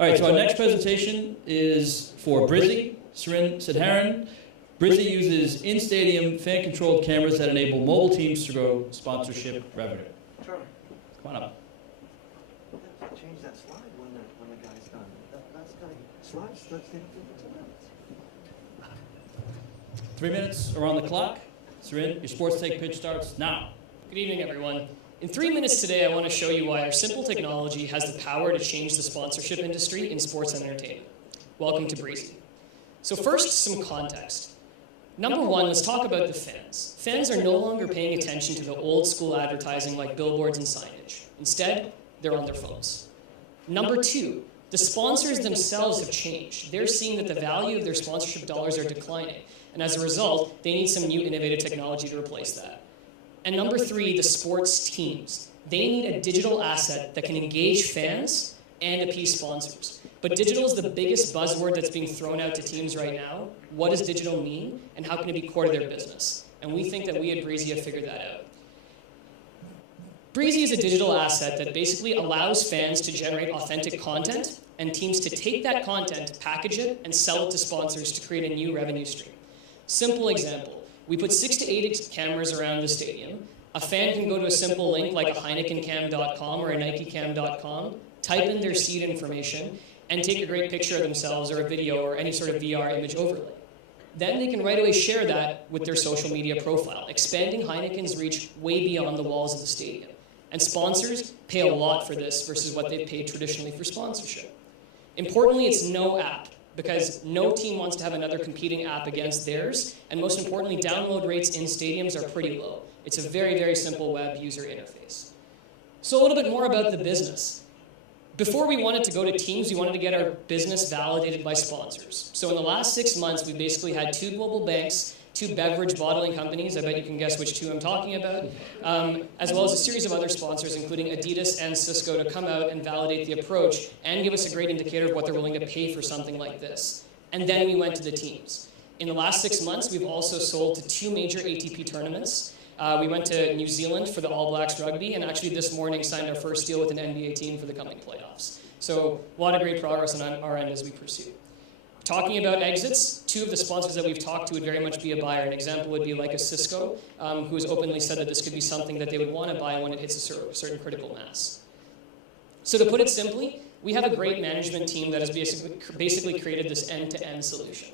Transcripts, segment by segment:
All right, so our next presentation is for Brizi, Srin Sridiharan. Brizi uses in-stadium fan-controlled cameras that enable mobile teams to grow sponsorship revenue. Sure. Come on up. Change that slide when the guy's done. That's kind of slide starts getting 3 minutes are on the clock. Srin, your sports take pitch starts now. Good evening, everyone. In 3 minutes today, I want to show you why our simple technology has the power to change the sponsorship industry in sports and entertainment. Welcome to Brizi. So first, some context. Number one, let's talk about the fans. Fans are no longer paying attention to the old school advertising like billboards and signage. Instead, they're on their phones. Number two, the sponsors themselves have changed. They're seeing that the value of their sponsorship dollars are declining. And as a result, they need some new innovative technology to replace that. And number three, the sports teams. They need a digital asset that can engage fans and appease sponsors. But digital is the biggest buzzword that's being thrown out to teams right now. What does digital mean, and how can it be core to their business? And we think that we at Brizi have figured that out. Brizi is a digital asset that basically allows fans to generate authentic content and teams to take that content, package it, and sell it to sponsors to create a new revenue stream. Simple example. We put 6 to 8 cameras around the stadium. A fan can go to a simple link like a HeinekenCam.com or a NikeCam.com, type in their seat information, and take a great picture of themselves or a video or any sort of VR image overlay. Then they can right away share that with their social media profile, expanding Heineken's reach way beyond the walls of the stadium. And sponsors pay a lot for this versus what they've paid traditionally for sponsorship. Importantly, it's no app, because no team wants to have another competing app against theirs, and most importantly, download rates in stadiums are pretty low. It's a very, very simple web user interface. So a little bit more about the business. Before we wanted to go to teams, we wanted to get our business validated by sponsors. So in the last 6 months, we basically had 2 global banks, 2 beverage bottling companies, I bet you can guess which 2 I'm talking about, as well as a series of other sponsors, including Adidas and Cisco, to come out and validate the approach and give us a great indicator of what they're willing to pay for something like this. And then we went to the teams. In the last 6 months, we've also sold to 2 major ATP tournaments. We went to New Zealand for the All Blacks rugby, and actually this morning signed our first deal with an NBA team for the coming playoffs. So a lot of great progress on our end as we pursue. Talking about exits, 2 of the sponsors that we've talked to would very much be a buyer. An example would be like a Cisco, who has openly said that this could be something that they would want to buy when it hits a certain critical mass. So to put it simply, we have a great management team that has basically created this end-to-end solution.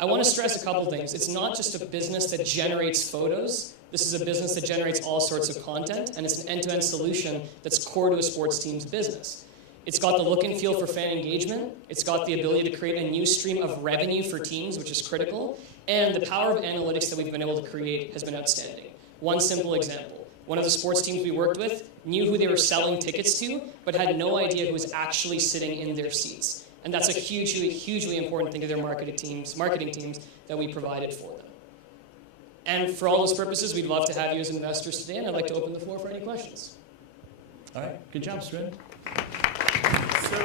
I want to stress a couple things. It's not just a business that generates photos. This is a business that generates all sorts of content, and it's an end-to-end solution that's core to a sports team's business. It's got the look and feel for fan engagement. It's got the ability to create a new stream of revenue for teams, which is critical. And the power of analytics that we've been able to create has been outstanding. One simple example. One of the sports teams we worked with knew who they were selling tickets to, but had no idea who was actually sitting in their seats. And that's a hugely, hugely important thing to their marketing teams that we provided for them. And for all those purposes, we'd love to have you as investors today, and I'd like to open the floor for any questions. All right, good job, Srin. So